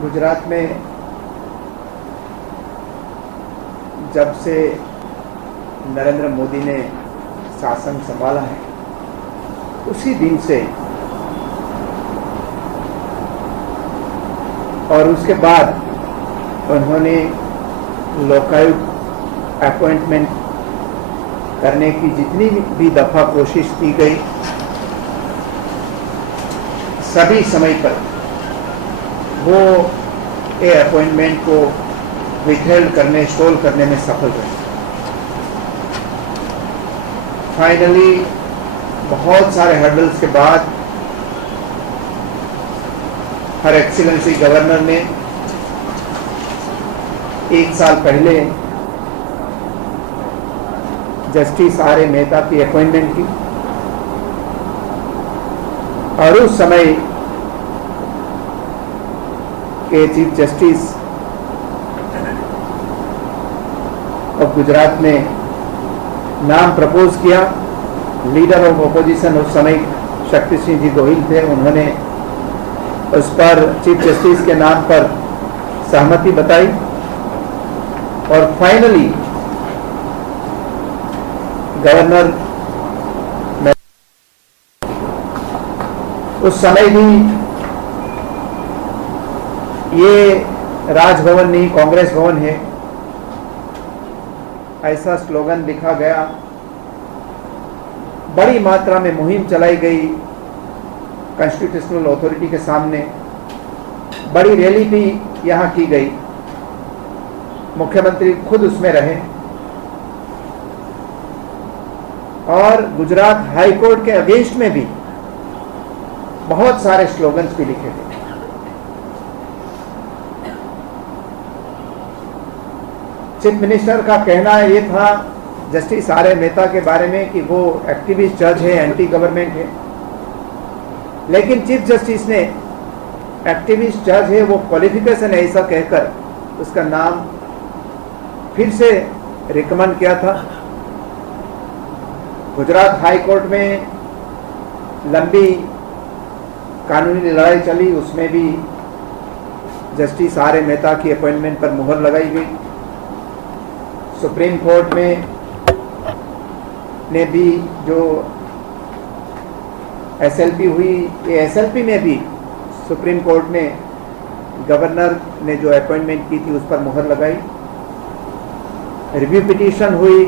गुजरात में जब से नरेंद्र मोदी ने शासन संभाला है उसी दिन से और उसके बाद उन्होंने लोकायुक्त अपॉइंटमेंट करने की जितनी भी दफा कोशिश की गई सभी समय पर वो ये अपॉइंटमेंट को विथहेल्ड करने स्टॉल करने में सफल रहे। फाइनली बहुत सारे हर्डल्स के बाद हर एक्सीलेंसी गवर्नर ने 1 साल पहले जस्टिस आर.ए. मेहता की अपॉइंटमेंट की और उस समय के चीफ जस्टिस ऑफ गुजरात ने नाम प्रपोज किया। लीडर ऑफ अपोजिशन उस समय शक्ति सिंह जी गोहिल थे, उन्होंने उस पर चीफ जस्टिस के नाम पर सहमति बताई और फाइनली गवर्नर उस समय भी ये राजभवन नहीं कांग्रेस भवन है ऐसा स्लोगन लिखा गया। बड़ी मात्रा में मुहिम चलाई गई कॉन्स्टिट्यूशनल अथॉरिटी के सामने, बड़ी रैली भी यहाँ की गई, मुख्यमंत्री खुद उसमें रहे और गुजरात हाई कोर्ट के अगेंस्ट में भी बहुत सारे स्लोगन्स भी लिखे गए। चीफ मिनिस्टर का कहना ये था जस्टिस आर.ए. मेहता के बारे में कि वो एक्टिविस्ट जज है, एंटी गवर्नमेंट है, लेकिन चीफ जस्टिस ने एक्टिविस्ट जज है वो क्वालिफिकेशन है ऐसा कहकर उसका नाम फिर से रिकमेंड किया था। गुजरात हाई कोर्ट में लंबी कानूनी लड़ाई चली, उसमें भी जस्टिस आर.ए. मेहता की अपॉइंटमेंट पर मुहर लगाई गई। सुप्रीम कोर्ट में ने भी जो एसएलपी हुई, ये एसएलपी में भी सुप्रीम कोर्ट ने गवर्नर ने जो अपॉइंटमेंट की थी उस पर मुहर लगाई। रिव्यू पिटीशन हुई,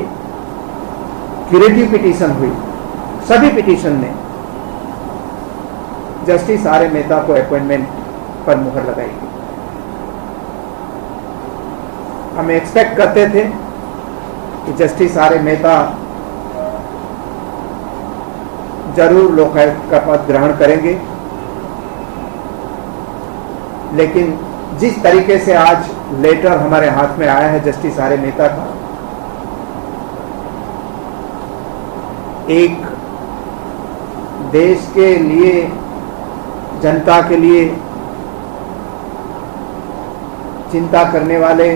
क्यूरेटिव पिटीशन हुई, सभी पिटीशन ने जस्टिस आर.ए. मेहता को अपॉइंटमेंट पर मुहर लगाई गई। हम एक्सपेक्ट करते थे कि जस्टिस आर.ए. मेहता जरूर लोकायुक्त का पद ग्रहण करेंगे, लेकिन जिस तरीके से आज लेटर हमारे हाथ में आया है जस्टिस आर.ए. मेहता का, एक देश के लिए, जनता के लिए चिंता करने वाले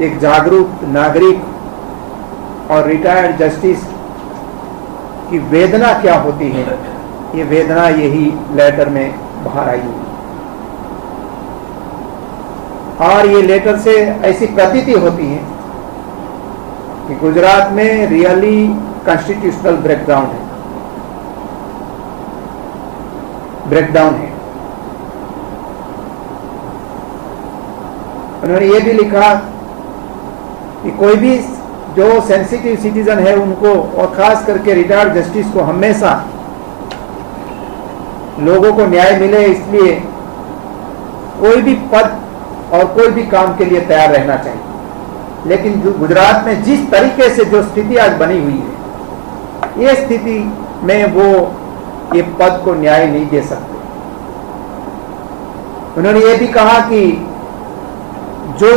एक जागरूक नागरिक और रिटायर्ड जस्टिस की वेदना क्या होती है, ये वेदना यही लेटर में बाहर आई हुई और ये लेटर से ऐसी प्रतीति होती है कि गुजरात में रियली कॉन्स्टिट्यूशनल ब्रेकडाउन है। उन्होंने ये भी लिखा कि कोई भी जो सेंसिटिव सिटीजन है उनको और खास करके रिटायर्ड जस्टिस को हमेशा लोगों को न्याय मिले, इसलिए कोई भी पद और कोई भी काम के लिए तैयार रहना चाहिए। लेकिन गुजरात में जिस तरीके से जो स्थिति आज बनी हुई है, ये स्थिति में वो ये पद को न्याय नहीं दे सकते। उन्होंने ये भी कहा कि जो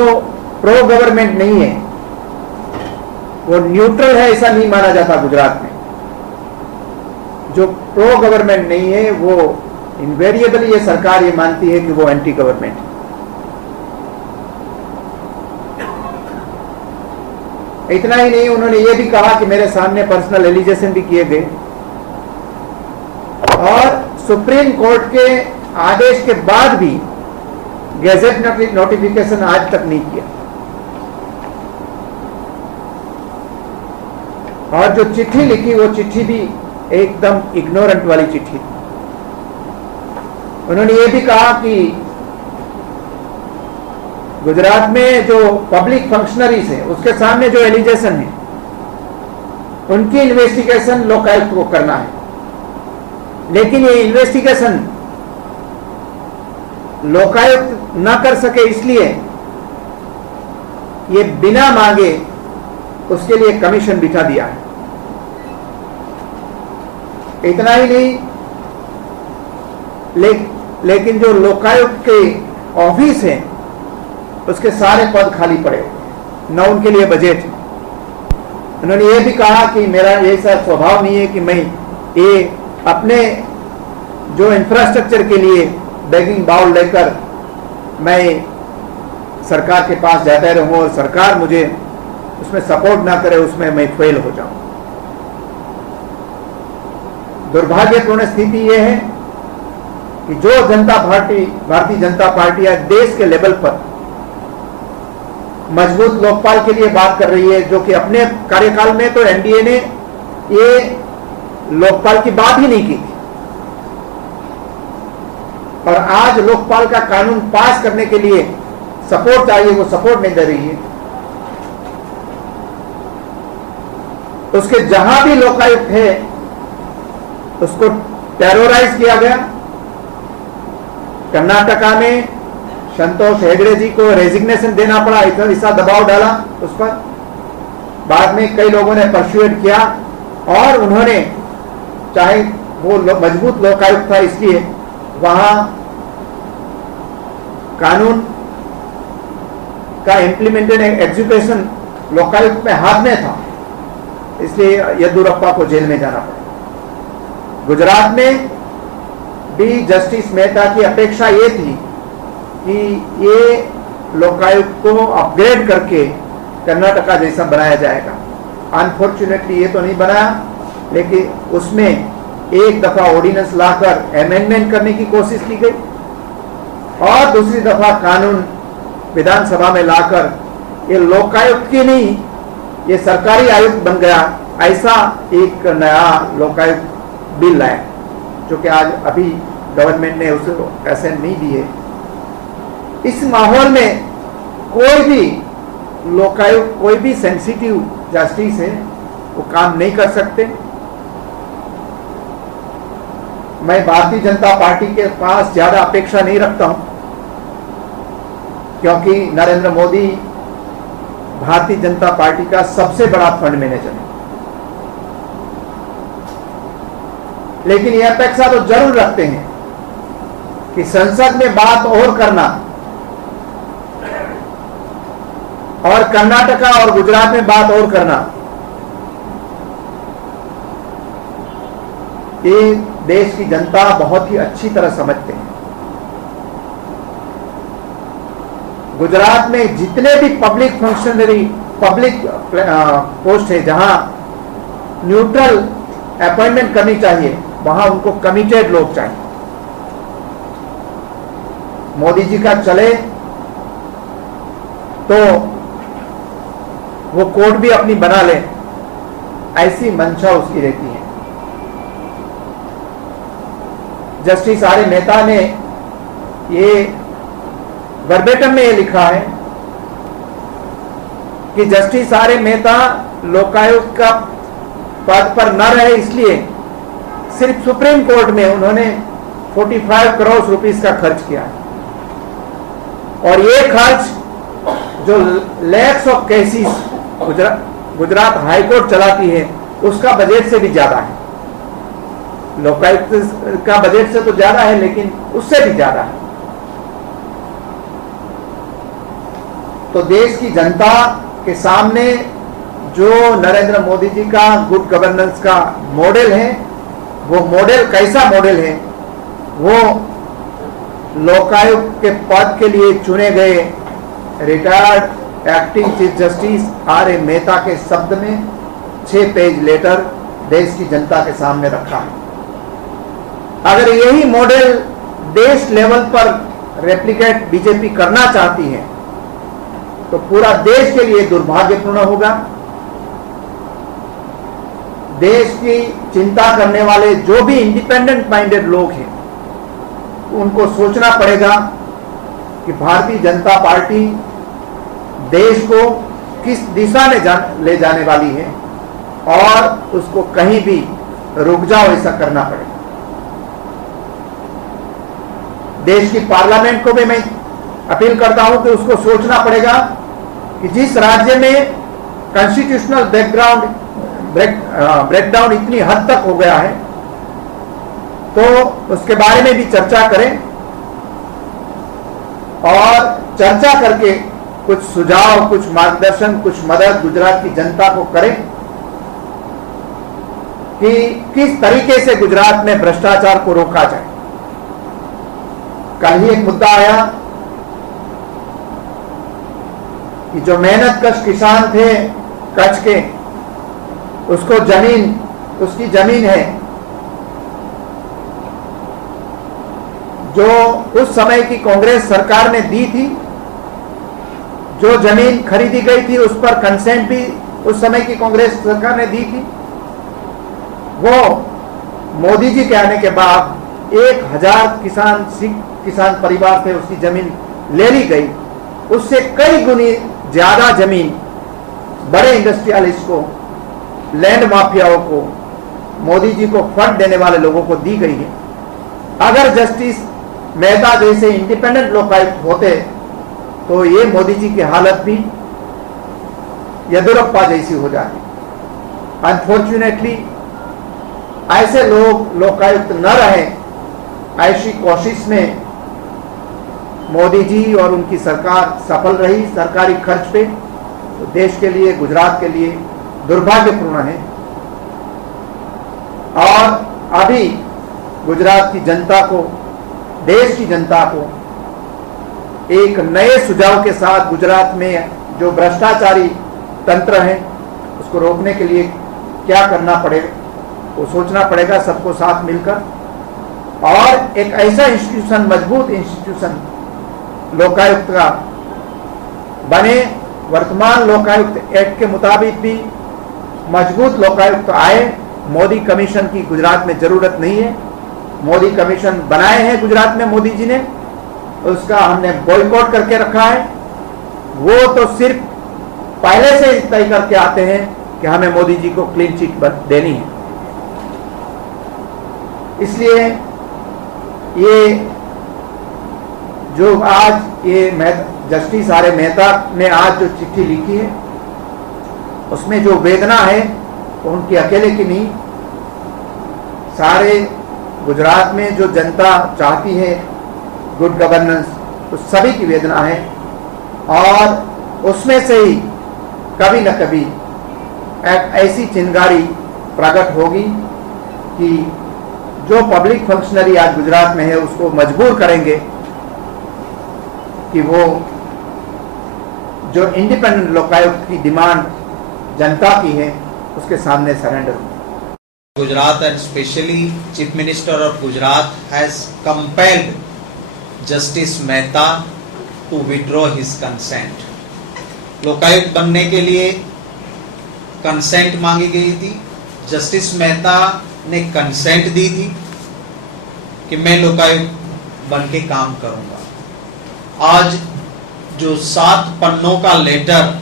प्रो गवर्नमेंट नहीं है वो न्यूट्रल है ऐसा नहीं माना जाता। गुजरात में जो प्रो गवर्नमेंट नहीं है वो इनवेरिएबली ये सरकार ये मानती है कि वो एंटी गवर्नमेंट है। इतना ही नहीं, उन्होंने ये भी कहा कि मेरे सामने पर्सनल एलिगेशन भी किए गए और सुप्रीम कोर्ट के आदेश के बाद भी गैजेट नोटिफिकेशन आज तक नहीं किया। और जो चिट्ठी लिखी वो चिट्ठी भी एकदम इग्नोरेंट वाली चिट्ठी। उन्होंने ये भी कहा कि गुजरात में जो पब्लिक फंक्शनरीज है उसके सामने जो एलिगेशन है उनकी इन्वेस्टिगेशन लोकायुक्त को करना है, लेकिन ये इन्वेस्टिगेशन लोकायुक्त न कर सके इसलिए ये बिना मांगे उसके लिए कमीशन बिठा दिया है। इतना ही नहीं, लेकिन जो लोकायुक्त के ऑफिस है उसके सारे पद खाली पड़े, न उनके लिए बजट है। उन्होंने ये भी कहा कि मेरा ऐसा स्वभाव नहीं है कि मैं ये अपने जो इंफ्रास्ट्रक्चर के लिए बेगिंग बाउल लेकर मैं सरकार के पास जाता रहूं और सरकार मुझे उसमें सपोर्ट ना करे, उसमें मैं फेल हो जाऊं। दुर्भाग्यपूर्ण स्थिति यह है कि जो भारतीय जनता पार्टी आज देश के लेवल पर मजबूत लोकपाल के लिए बात कर रही है, जो कि अपने कार्यकाल में तो एनडीए ने ये लोकपाल की बात ही नहीं की थी, और आज लोकपाल का कानून पास करने के लिए सपोर्ट चाहिए, वो सपोर्ट नहीं दे रही है। उसके जहां भी लोकायुक्त है उसको टेरोराइज किया गया। कर्नाटका में संतोष हेगड़े जी को रेजिग्नेशन देना पड़ा, ऐसा दबाव डाला उस पर। बाद में कई लोगों ने परसुएट किया और उन्होंने, चाहे वो मजबूत लोकायुक्त था इसलिए वहां कानून का इम्प्लीमेंटेड एग्जीक्यूशन लोकायुक्त में हाथ में था, इसलिए येदियुरप्पा को जेल में जाना पड़ा। गुजरात में भी जस्टिस मेहता की अपेक्षा ये थी कि ये लोकायुक्त को अपग्रेड करके कर्नाटका जैसा बनाया जाएगा। अनफॉर्चुनेटली ये तो नहीं बनाया, लेकिन उसमें एक दफा ऑर्डिनेंस लाकर अमेंडमेंट करने की कोशिश की गई और दूसरी दफा कानून विधानसभा में लाकर ये लोकायुक्त की नहीं, ये सरकारी आयुक्त बन गया, ऐसा एक नया लोकायुक्त बिल लाया, जो कि आज अभी गवर्नमेंट ने उसे असेंट नहीं दी है। इस माहौल में कोई भी लोकायुक्त, कोई भी सेंसिटिव जस्टिस है वो काम नहीं कर सकते। मैं भारतीय जनता पार्टी के पास ज्यादा अपेक्षा नहीं रखता हूं, क्योंकि नरेंद्र मोदी भारतीय जनता पार्टी का सबसे बड़ा फंड मैनेजर है, लेकिन यह अपेक्षा तो जरूर रखते हैं कि संसद में बात और करना और कर्नाटका और गुजरात में बात और करना, ये देश की जनता बहुत ही अच्छी तरह समझते हैं। गुजरात में जितने भी पब्लिक फंक्शनरी, पब्लिक पोस्ट है जहां न्यूट्रल अपॉइंटमेंट करनी चाहिए, वहां उनको कमिटेड लोग चाहिए। मोदी जी का चले तो वो कोर्ट भी अपनी बना ले, ऐसी मंशा उसकी रहती है। जस्टिस आर मेहता ने ये वर्बेटम में ये लिखा है कि जस्टिस आर मेहता लोकायुक्त का पद पर न रहे, इसलिए सिर्फ सुप्रीम कोर्ट में उन्होंने 45 करोड़ रुपीस का खर्च किया, और ये खर्च जो lakhs of cases Gujarat high court चलाती है उसका बजट से भी ज्यादा है। लोकायुक्त का बजट से तो ज्यादा है, लेकिन उससे भी ज्यादा है। तो देश की जनता के सामने जो नरेंद्र मोदी जी का गुड गवर्नेंस का मॉडल है, वो मॉडल कैसा मॉडल है? वो लोकायुक्त के पद के लिए चुने गए retired acting chief justice R Mehta के शब्द में 6 पेज लेटर देश की जनता के सामने रखा है। अगर यही मॉडल देश लेवल पर रेप्लिकेट बीजेपी करना चाहती है तो पूरा देश के लिए दुर्भाग्यपूर्ण होगा। देश की चिंता करने वाले जो भी इंडिपेंडेंट माइंडेड लोग हैं उनको सोचना पड़ेगा कि भारतीय जनता पार्टी देश को किस दिशा में ले जाने वाली है और उसको कहीं भी रुक जाओ ऐसा करना पड़ेगा। देश की पार्लियामेंट को भी मैं अपील करता हूं कि उसको सोचना पड़ेगा कि जिस राज्य में कॉन्स्टिट्यूशनल ब्रेकडाउन इतनी हद तक हो गया है तो उसके बारे में भी चर्चा करें और चर्चा करके कुछ सुझाव, कुछ मार्गदर्शन, कुछ मदद गुजरात की जनता को करें कि किस तरीके से गुजरात में भ्रष्टाचार को रोका जाए। कल ही एक मुद्दा आया कि जो मेहनतकश किसान थे कच्छ के, उसको उसकी जमीन है जो उस समय की कांग्रेस सरकार ने दी थी, जो जमीन खरीदी गई थी उस पर कंसेंट भी उस समय की कांग्रेस सरकार ने दी थी। वो मोदी जी के आने के बाद 1000 सिख किसान परिवार से उसकी जमीन ले ली गई। उससे कई गुनी ज्यादा जमीन बड़े इंडस्ट्रियलिस्ट को, लैंड माफियाओं को, मोदी जी को फंड देने वाले लोगों को दी गई है। अगर जस्टिस मेहता जैसे इंडिपेंडेंट लोकायुक्त होते तो ये मोदी जी की हालत भी येदियुरप्पा जैसी हो जाती। अनफॉर्चुनेटली ऐसे लोग लोकायुक्त न रहे, ऐसी कोशिश में मोदी जी और उनकी सरकार सफल रही सरकारी खर्च पे, तो देश के लिए, गुजरात के लिए दुर्भाग्यपूर्ण है। और अभी गुजरात की जनता को, देश की जनता को एक नए सुझाव के साथ गुजरात में जो भ्रष्टाचारी तंत्र है उसको रोकने के लिए क्या करना पड़ेगा वो सोचना पड़ेगा सबको साथ मिलकर। और एक ऐसा इंस्टीट्यूशन, मजबूत इंस्टीट्यूशन लोकायुक्त का बने। वर्तमान लोकायुक्त एक्ट के मुताबिक भी मजबूत लोकायुक्त आए। मोदी कमीशन की गुजरात में जरूरत नहीं है। मोदी कमीशन बनाए हैं गुजरात में मोदी जी ने, उसका हमने बॉयकॉट करके रखा है। वो तो सिर्फ पहले से तय करके आते हैं कि हमें मोदी जी को क्लीन चिट देनी है। इसलिए ये जो आज ये जस्टिस आर ए मेहता ने आज जो चिट्ठी लिखी है उसमें जो वेदना है वो उनकी अकेले की नहीं, सारे गुजरात में जो जनता चाहती है गुड गवर्नेंस, तो सभी की वेदना है। और उसमें से ही कभी न कभी एक ऐसी चिंगारी प्रकट होगी कि जो पब्लिक फंक्शनरी आज गुजरात में है उसको मजबूर करेंगे कि वो जो इंडिपेंडेंट लोकायुक्त की डिमांड जनता की है उसके सामने सरेंडर हो। Gujarat and especially Chief Minister of Gujarat has compelled Justice Mehta to withdraw his consent. Lokayukta बनने के लिए कंसेंट मांगी गई थी। जस्टिस मेहता ने कंसेंट दी थी कि मैं लोकायुक्त बन के काम करूंगा। आज जो 7 पन्नों का लेटर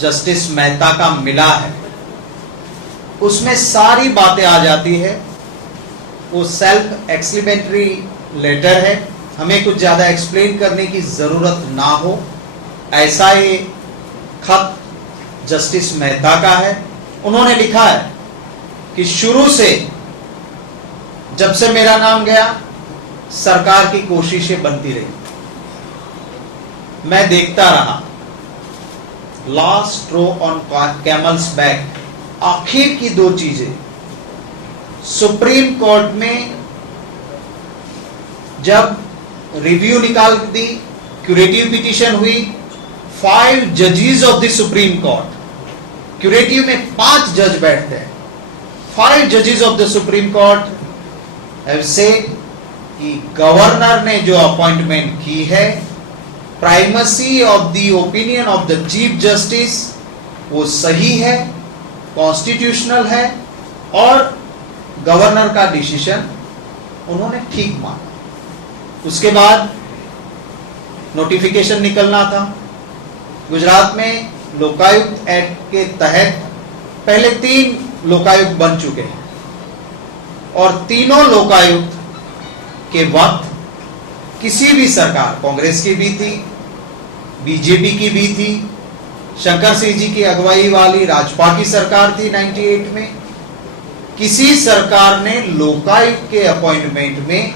जस्टिस मेहता का मिला है उसमें सारी बातें आ जाती है। वो सेल्फ एक्सप्लेनेटरी लेटर है, हमें कुछ ज्यादा एक्सप्लेन करने की जरूरत ना हो, ऐसा ये खत जस्टिस मेहता का है। उन्होंने लिखा है कि शुरू से जब से मेरा नाम गया सरकार की कोशिशें बनती रही, मैं देखता रहा, last straw on camel's back, आखिर की 2 चीजें। सुप्रीम कोर्ट में जब रिव्यू निकाल दी, क्यूरेटिव पिटीशन हुई, 5 जजेस of the Supreme court, curative में 5 जज बैठते हैं, 5 जजेस of the Supreme court have said कि गवर्नर ने जो अपॉइंटमेंट की है, primacy of the opinion of the chief justice वो सही है, कॉन्स्टिट्यूशनल है और गवर्नर का डिसीजन उन्होंने ठीक माना। उसके बाद नोटिफिकेशन निकलना था। गुजरात में लोकायुक्त एक्ट के तहत पहले 3 लोकायुक्त बन चुके हैं और तीनों लोकायुक्त के वक्त किसी भी सरकार, कांग्रेस की भी थी, बीजेपी की भी थी, शंकर सिंह जी की अगुवाई वाली राजपा की सरकार थी 98 में, किसी सरकार ने लोकायुक्त के अपॉइंटमेंट में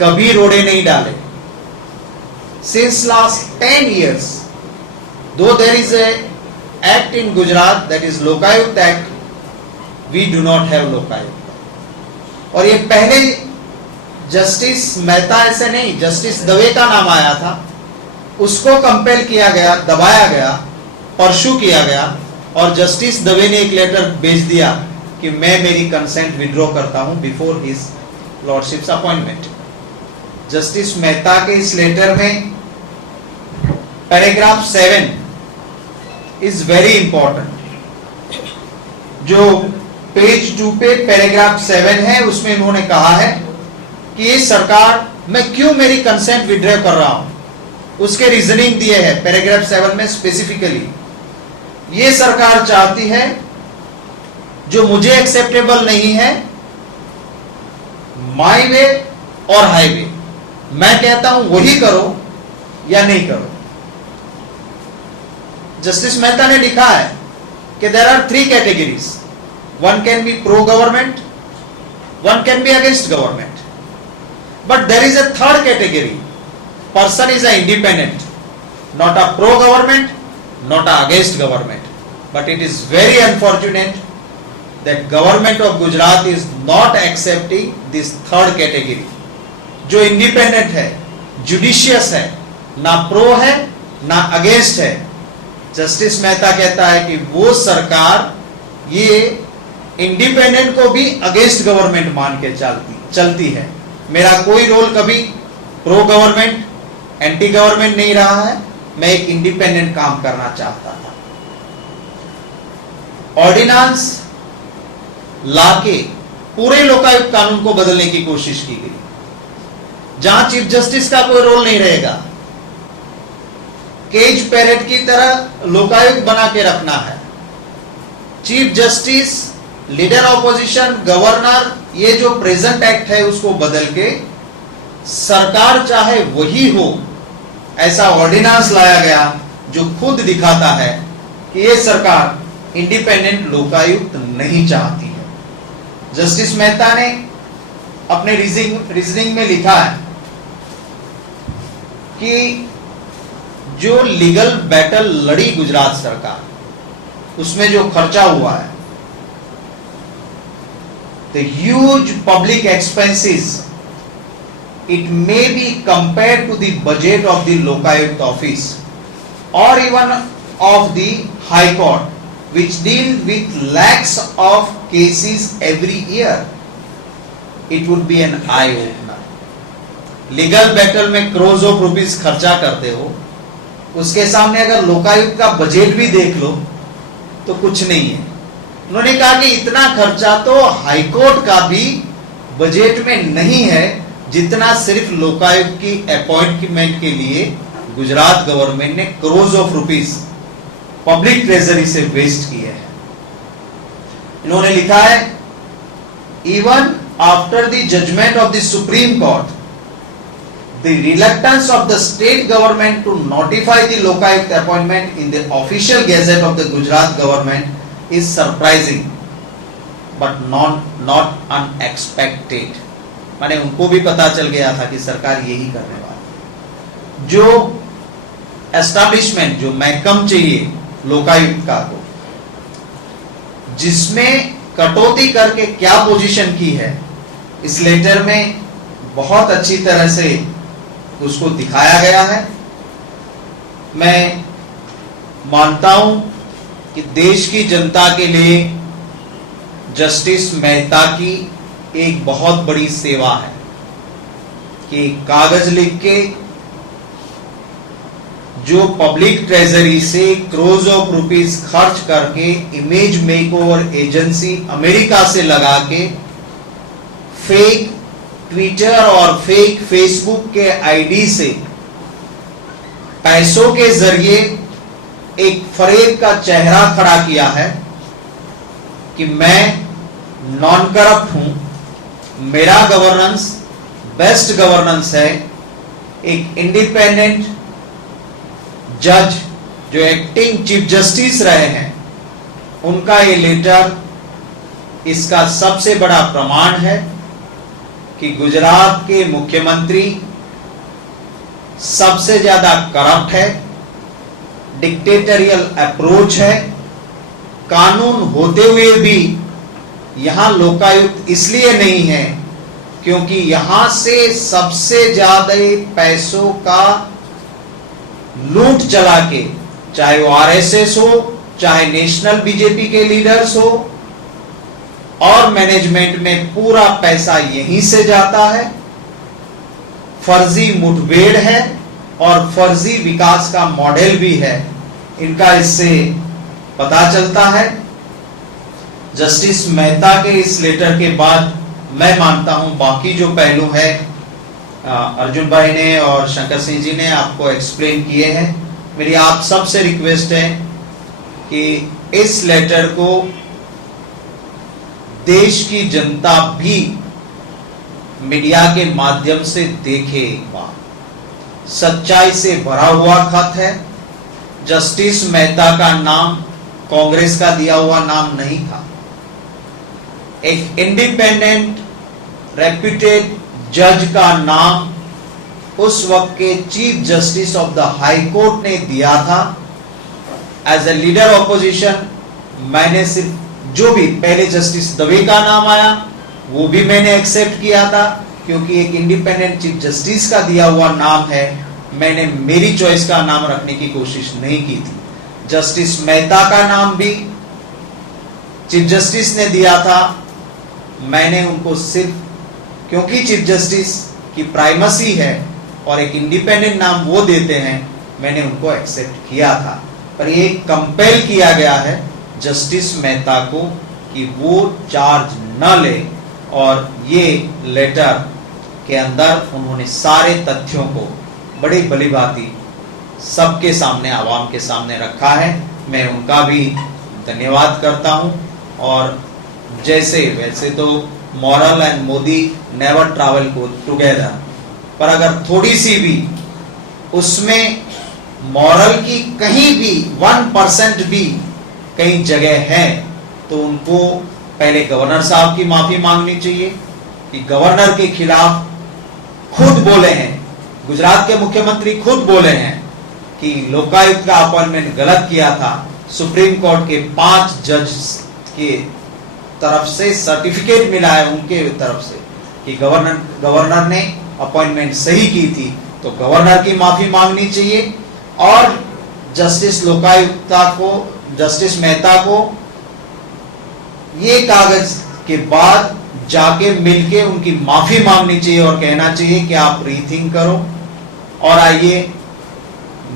कभी रोड़े नहीं डाले। Since last 10 years, though there is a act in Gujarat that is Lokayukt Act, we do not have Lokayukt। और ये पहले जस्टिस मेहता ऐसे नहीं, जस्टिस दवे का नाम आया था, उसको कंपेल किया गया, दबाया गया, परसू किया गया और जस्टिस दवे ने एक लेटर भेज दिया कि मैं मेरी कंसेंट विड्रॉ करता हूं before his lordships appointment. Justice Mehta के इस लेटर में पैराग्राफ 7 इज वेरी इंपॉर्टेंट। जो पेज 2 पे पैराग्राफ 7 है उसमें उन्होंने कहा है कि ये सरकार, मैं क्यों मेरी कंसेंट विड्रॉ कर रहा हूं, उसके रीजनिंग दिए हैं पैराग्राफ 7 में स्पेसिफिकली। ये सरकार चाहती है जो मुझे एक्सेप्टेबल नहीं है, माई वे और हाईवे, मैं कहता हूं वही करो या नहीं करो। जस्टिस मेहता ने लिखा है कि there are 3 categories, one can be pro government, one can be against government, but there is a third category, person is an independent, not a pro government, not a against government, but it is very unfortunate that government of Gujarat is not accepting this third category। जो independent है, judicious है, ना pro है ना against है। Justice Mehta कहता है कि वो सरकार ये इंडिपेंडेंट को भी अगेंस्ट गवर्नमेंट मान के चलती है। मेरा कोई रोल कभी प्रो गवर्नमेंट एंटी गवर्नमेंट नहीं रहा है, मैं एक इंडिपेंडेंट काम करना चाहता था। ऑर्डिनेंस लाके पूरे लोकायुक्त कानून को बदलने की कोशिश की गई, जहां चीफ जस्टिस का कोई रोल नहीं रहेगा, केज पैरेड की तरह लोकायुक्त बना के रखना है। Chief justice, leader opposition, governor, ये जो प्रेजेंट एक्ट है उसको बदल के सरकार चाहे वही हो, ऐसा ऑर्डिनेंस लाया गया जो खुद दिखाता है कि ये सरकार इंडिपेंडेंट लोकायुक्त नहीं चाहती है। जस्टिस मेहता ने अपने रीजनिंग में लिखा है कि जो लीगल बैटल लड़ी गुजरात सरकार, उसमें जो खर्चा हुआ है, the huge public expenses, it may be compared to the budget of the Lokayukt office or even of the High Court, which deal with lakhs of cases every year. It would be an eye opener। Legal battle में crores of rupees खर्चा करते हो, उसके सामने अगर लोकायुक्त का budget भी देख लो तो कुछ नहीं है। उन्होंने कहा कि इतना खर्चा तो हाईकोर्ट का भी बजट में नहीं है जितना सिर्फ लोकायुक्त की अपॉइंटमेंट के लिए गुजरात गवर्नमेंट ने crores of rupees public treasury से वेस्ट किए हैं। इन्होंने लिखा है, even after the judgment of the Supreme Court, the reluctance of the state government to notify the Lokayukta appointment in the official gazette of the Gujarat government is surprising but not unexpected. माने उनको भी पता चल गया था कि सरकार यही करने वाली है। जो एस्टैब्लिशमेंट, जो महकम चाहिए लोकायुक्त का को, जिसमें कटौती करके क्या पोजीशन की है, इस लेटर में बहुत अच्छी तरह से उसको दिखाया गया है। मैं मानता हूं कि देश की जनता के लिए जस्टिस मेहता की एक बहुत बड़ी सेवा है। कि कागज लिख के जो पब्लिक ट्रेजरी से क्रोर्स ऑफ रुपीस खर्च करके इमेज मेकओवर एजेंसी अमेरिका से लगा के फेक ट्विटर और फेक फेसबुक के आईडी से पैसों के जरिए एक फरेब का चेहरा खड़ा किया है कि मैं नॉन करप्ट हूं, मेरा गवर्नेंस बेस्ट गवर्नेंस है। एक इंडिपेंडेंट जज जो एक्टिंग चीफ जस्टिस रहे हैं, उनका ये लेटर इसका सबसे बड़ा प्रमाण है कि गुजरात के मुख्यमंत्री सबसे ज्यादा करप्ट है, डिक्टेटोरियल अप्रोच है। कानून होते हुए भी यहां लोकायुक्त इसलिए नहीं है क्योंकि यहां से सबसे ज्यादा पैसों का लूट चला के, चाहे वो आरएसएस हो, चाहे नेशनल बीजेपी के लीडर्स हो, और मैनेजमेंट में पूरा पैसा यहीं से जाता है। फर्जी मुठभेड़ है और फर्जी विकास का मॉडल भी है, इनका इससे पता चलता है। जस्टिस मेहता के इस लेटर के बाद मैं मानता हूं बाकी जो पहलू है अर्जुन भाई ने और शंकर सिंह जी ने आपको एक्सप्लेन किए हैं। मेरी आप सबसे रिक्वेस्ट है कि इस लेटर को देश की जनता भी मीडिया के माध्यम से देखे एक बार। सच्चाई से भरा हुआ खत है। जस्टिस मेहता का नाम कांग्रेस का दिया हुआ नाम नहीं था। एक इंडिपेंडेंट रेप्यूटेड जज का नाम उस वक्त के chief justice of the high court ने दिया था। एज ए लीडर ऑपोजिशन मैंने सिर्फ जो भी पहले जस्टिस दवे का नाम आया वो भी मैंने एक्सेप्ट किया था, क्योंकि एक इंडिपेंडेंट चीफ जस्टिस का दिया हुआ नाम है। मैंने मेरी चॉइस का नाम रखने की कोशिश नहीं की थी। जस्टिस मेहता का नाम भी चीफ जस्टिस ने दिया था। मैंने उनको सिर्फ क्योंकि चीफ जस्टिस की प्राइमेसी है और एक इंडिपेंडेंट नाम वो देते हैं, मैंने उनको एक्सेप्ट किया था। पर ये कंपेल किया गया है जस्टिस मेहता को कि वो चार्ज न ले, और ये लेटर के अंदर उन्होंने सारे तथ्यों को बड़ी भलीभांति सबके सामने, आवाम के सामने रखा है। मैं उनका भी धन्यवाद करता हूं। और जैसे वैसे तो moral and Modi never travel go together, पर अगर थोड़ी सी भी उसमें मॉरल की कहीं भी 1% भी कहीं जगह है तो उनको पहले गवर्नर साहब की माफी मांगनी चाहिए कि गवर्नर के खिलाफ खुद बोले हैं, गुजरात के मुख्यमंत्री खुद बोले हैं कि लोकायुक्त का अपॉइंटमेंट गलत किया था। सुप्रीम कोर्ट के 5 जज के तरफ से सर्टिफिकेट मिला है उनके तरफ से कि गवर्नर ने अपॉइंटमेंट सही की थी, तो गवर्नर की माफी मांगनी चाहिए। और जस्टिस लोकायुक्ता को, जस्टिस मेहता को ये कागज के बाद जाके मिलके उनकी माफी मांगनी चाहिए और कहना चाहिए कि आप रीथिंक करो और आइए,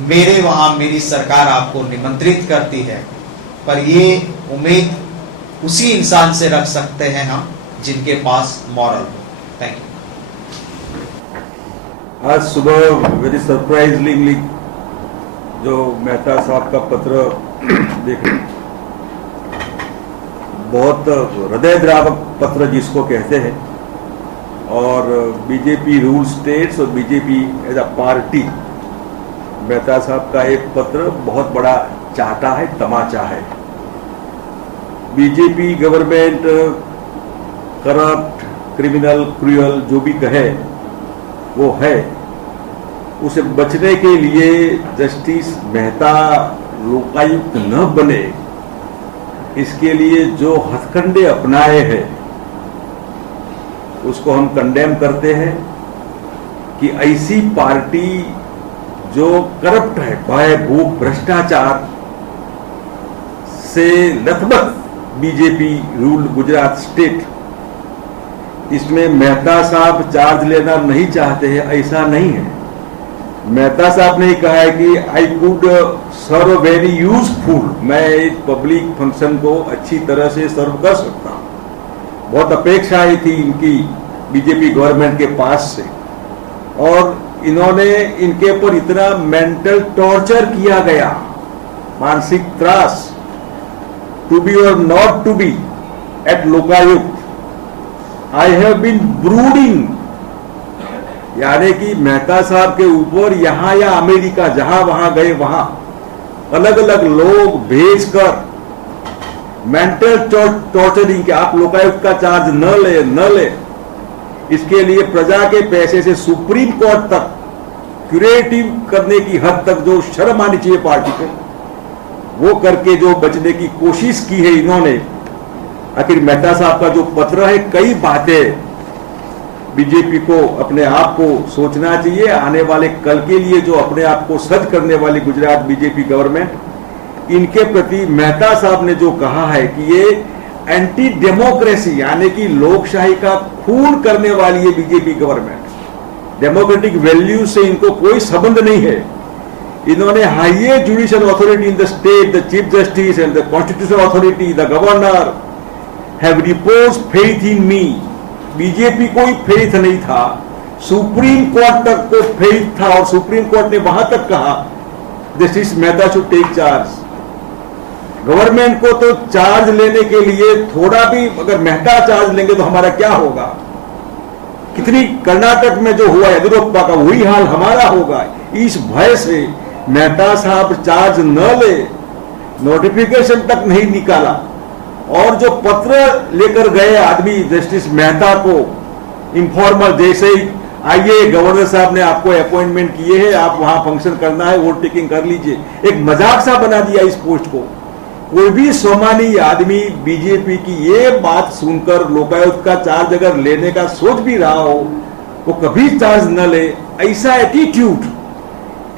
मेरे वहां मेरी सरकार आपको निमंत्रित करती है। पर ये उम्मीद उसी इंसान से रख सकते हैं हम जिनके पास मॉरल हो। Thank you. आज सुबह वेरी सरप्राइजिंगली जो मेहता साहब का पत्र देखे, बहुत हृदयद्रावक पत्र जिसको कहते हैं, और बीजेपी रूल स्टेट्स और BJP as a party, Mehta साहब का एक पत्र बहुत बड़ा चाहता है, तमाचा है। BJP government corrupt, criminal, cruel जो भी कहे वो है, उसे बचने के लिए जस्टिस मेहता लोकायुक्त न बने, इसके लिए जो हथकंडे अपनाए हैं उसको हम कंडेम करते हैं कि ऐसी पार्टी जो करप्ट है, भय, भूख, भ्रष्टाचार से लथबथ बीजेपी रूल गुजरात स्टेट, इसमें मेहता साहब चार्ज लेना नहीं चाहते हैं, ऐसा नहीं है। मेहता साहब ने कहा है कि I could serve very useful, मैं एक पब्लिक फंक्शन को अच्छी तरह से सर्व कर सकता हूं। बहुत अपेक्षाएं थी इनकी बीजेपी गवर्नमेंट के पास से, और इन्होंने इनके ऊपर इतना मेंटल टॉर्चर किया गया, मानसिक त्रास, टू बी और not to be at Lokayukta. I have been brooding, यानी कि मेहता साहब के ऊपर यहां या अमेरिका जहां वहां गए वहां अलग अलग लोग भेजकर मेंटल टॉर्चरिंग के आप लोकायुक्त का चार्ज न ले, इसके लिए प्रजा के पैसे से सुप्रीम कोर्ट तक क्यूरेटिव करने की हद तक जो शर्म आनी चाहिए पार्टी को, वो करके जो बचने की कोशिश की है इन्होंने। आखिर मेहता साहब का जो पत्र है, कई बातें बीजेपी को अपने आप को सोचना चाहिए। आने वाले कल के लिए जो अपने आप को सज्ज करने वाली गुजरात बीजेपी गवर्नमेंट, इनके प्रति मेहता साहब ने जो कहा है कि ये एंटी डेमोक्रेसी यानी कि लोकशाही का खून करने वाली है बीजेपी गवर्नमेंट। डेमोक्रेटिक वैल्यू से इनको कोई संबंध नहीं है। इन्होंने highest judicial authority in the state, the chief justice and the constitutional authority, the governor have reposed faith in me. BJP को ही फेथ नहीं था, सुप्रीम कोर्ट तक को फेथ था, और सुप्रीम कोर्ट ने वहां तक कहा justice Mehta should take charge. Government को तो चार्ज लेने के लिए थोड़ा भी, अगर मेहता चार्ज लेंगे तो हमारा क्या होगा? कितनी कर्नाटक में जो हुआ येदियुरप्पा का, वही हाल हमारा होगा। इस भय से मेहता साहब चार्ज न ले, नोटिफिकेशन तक नहीं निकाला, और जो पत्र लेकर गए आदमी जस्टिस मेहता को इनफॉर्मल, जैसे ही आइए गवर्नर साहब ने आपको अपॉइंटमेंट किए हैं, आप वहां फंक्शन करना है, वोट टेकिंग कर लीजिए, एक मजाक सा बना दिया इस पोस्ट को। कोई भी सोमानी आदमी बीजेपी की ये बात सुनकर लोकायुक्त का चार्ज अगर लेने का सोच भी रहा हो, वो कभी चार्ज न ले, ऐसा एटीट्यूड,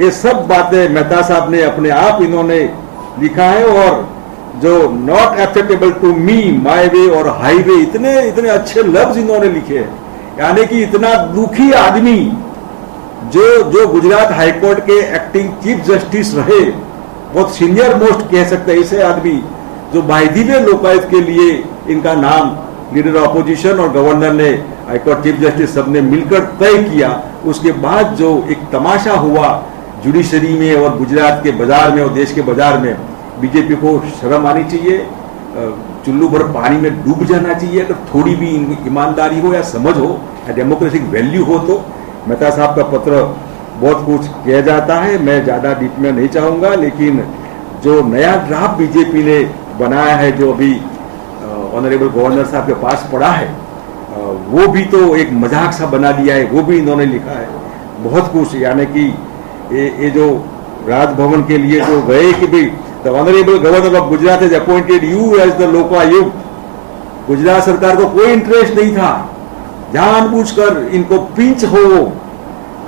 ये सब बातें मेहता साहब ने अपने आप इन्होंने लिखा है। और जो नॉट एक्सेप्टेबल टू मी, माई वे और हाईवे, इतने इतने अच्छे लफ्ज इन्होंने लिखे हैं। यानी कि इतना दुखी आदमी जो गुजरात हाईकोर्ट के एक्टिंग चीफ जस्टिस रहे, बहुत सीनियर मोस्ट कह सकते हैं ऐसे आदमी, जो बायदीबे लोकायुक्त के लिए इनका नाम लीडर ऑपोजिशन और गवर्नर ने, हाईकोर्ट चीफ जस्टिस सबने मिलकर तय किया। उसके बाद जो एक तमाशा हुआ जुडिशरी में और गुजरात के बाजार में और देश के बाजार में, बीजेपी को शर्म आनी चाहिए, चुल्लू भर पानी में डूब जाना चाहिए। अगर थोड़ी भी ईमानदारी हो या समझ हो या डेमोक्रेटिक वैल्यू हो तो। मेहता साहब का पत्र बहुत कुछ किया जाता है, मैं ज्यादा डीप में नहीं चाहूंगा, लेकिन जो नया ड्राफ्ट बीजेपी ने बनाया है, जो अभी ऑनरेबल गवर्नर साहब के पास पड़ा है, वो भी तो एक मजाक सा बना दिया है, वो भी इन्होंने लिखा है बहुत कुछ। यानी कि ये जो राजभवन के लिए जो गए कि भाई the honourable governor of Gujarat has appointed you as the Lokayukta, Gujarat सरकार को कोई इंटरेस्ट नहीं था, जानबूझकर इनको पिंच हो।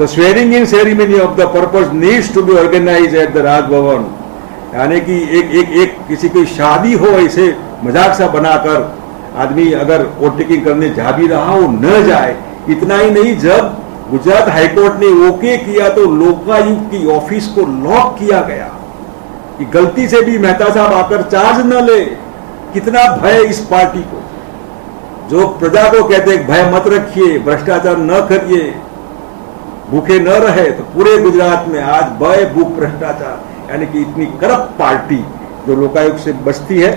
The swearing in ceremony of the purpose needs to be organize at the Raj Bhavan, यानी कि एक किसी की शादी हो, ऐसे मजाक सा बनाकर आदमी अगर वोट टेकिंग करने जा भी रहा हो न जाए। इतना ही नहीं, जब गुजरात हाईकोर्ट ने ओके किया तो लोकायुक्त की ऑफिस को लॉक किया गया कि गलती से भी मेहता साहब आकर चार्ज न ले। कितना भय इस पार्टी को, जो प्रजा को कहते हैं भय मत रखिए, भ्रष्टाचार न करिए, भूखे न रहे, तो पूरे गुजरात में आज भय, भूख, भ्रष्टाचार, यानी कि इतनी करप्ट पार्टी जो लोकायुक्त से बचती है।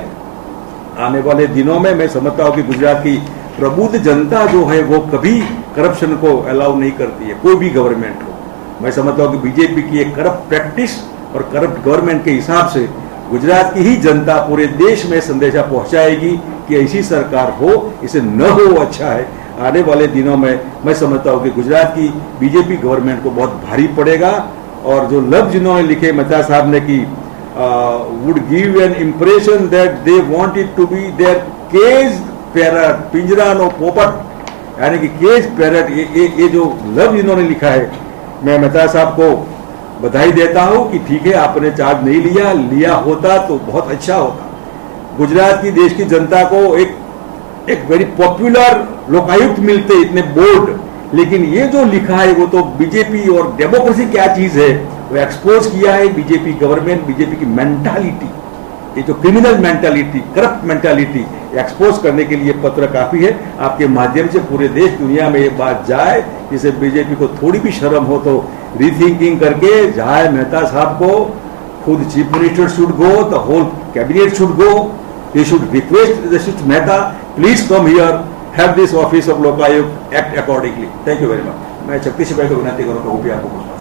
आने वाले दिनों में मैं समझता हूं कि गुजरात की प्रबुद्ध जनता जो है वो कभी करप्शन को अलाउ नहीं करती है, कोई भी गवर्नमेंट हो। मैं समझता हूं कि बीजेपी की एक करप्ट प्रैक्टिस और करप्ट गवर्नमेंट के हिसाब से गुजरात की ही जनता पूरे देश में संदेशा पहुंचाएगी कि ऐसी सरकार हो, इसे न हो अच्छा है। आने वाले दिनों में मैं समझता हूं कि गुजरात की बीजेपी गवर्नमेंट को बहुत भारी पड़ेगा। और जो लफ्ज जिन्होंने लिखे मेहता साहब ने कि would give an impression that they wanted to be their cage parrot, पिंजरा नो पोपट, यानी कि केज पैरट, ये जो लफ्ज इन्होंने लिखा है, मैं मेहता साहब को बधाई देता हूं कि ठीक है आपने चार्ज नहीं लिया होता तो बहुत अच्छा होता। गुजरात की देश की जनता को एक एक वेरी पॉपुलर लोकायुक्त मिलते इतने बोर्ड, लेकिन ये जो लिखा है वो तो बीजेपी और डेमोक्रेसी क्या चीज है वो एक्सपोज किया है बीजेपी गवर्नमेंट, बीजेपी की मेंटालिटी, ये जो criminal mentality, corrupt mentality expose करने के लिए पत्र काफी है। आपके माध्यम से पूरे देश दुनिया में ये बात जाए, जिसे बीजेपी को थोड़ी भी शर्म हो तो रीथिंकिंग करके जहां मेहता साहब को खुद chief minister should go, the whole cabinet should go, they should request justice Mehta please come here, have this office of Lokayukta, act accordingly. Thank you very much. मैं शक्ति सिपाही को विनती करूंगा वो भी आपको